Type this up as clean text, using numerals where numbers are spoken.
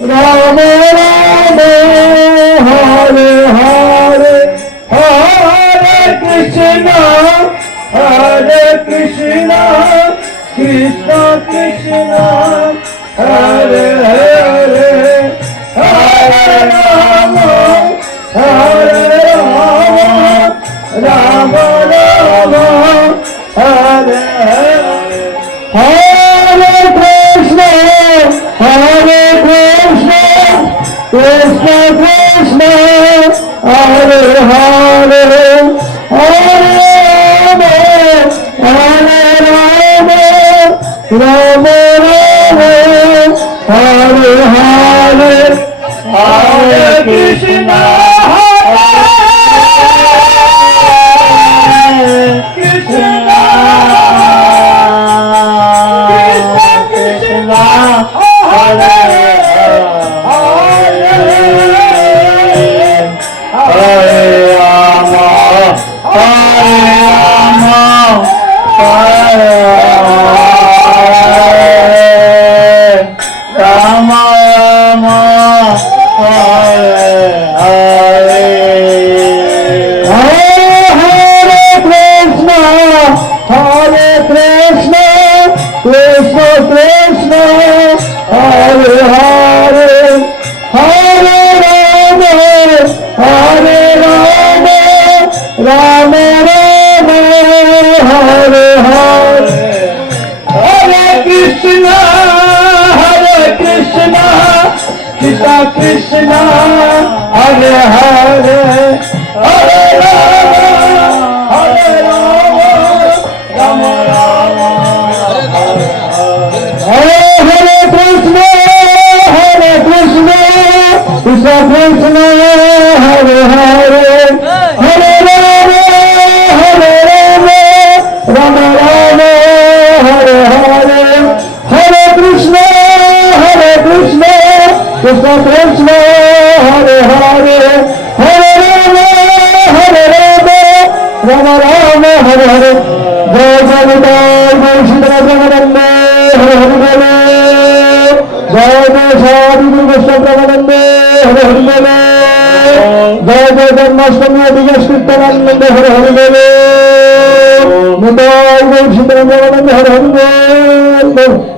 राम राम हरे हरे हरे कृष्णा कृष्ण कृष्ण हरे हरे हरे राम राम राम हरे हरे हरे कृष्ण कृष्ण कृष्ण हरे हरे हरे राम राम राम हरे हरे हरे कृष्ण कृष्ण कृष्ण हरे राम राम हरे हरे हरे कृष्ण कृष्ण कृष्ण हरे हरे हरे राम राम राम हरे हरे कृष्ण कृष्ण कृष्ण हरे हरे हरे राम राम राम हरे हरे हरे कृष्ण कृष्ण कृष्ण हरे हरे हरे राम राम हरे हरे जय जय जय श्रीरामनंदे हरे हरे बोले जय जय साधु कृष्ण प्रेमानंदे हरे हरे बोले जय जय जन्माष्टमी दिवस कीर्तनानंद हरे हरे बोले निताय गौर श्रीरामनंदे हरे हरे बोले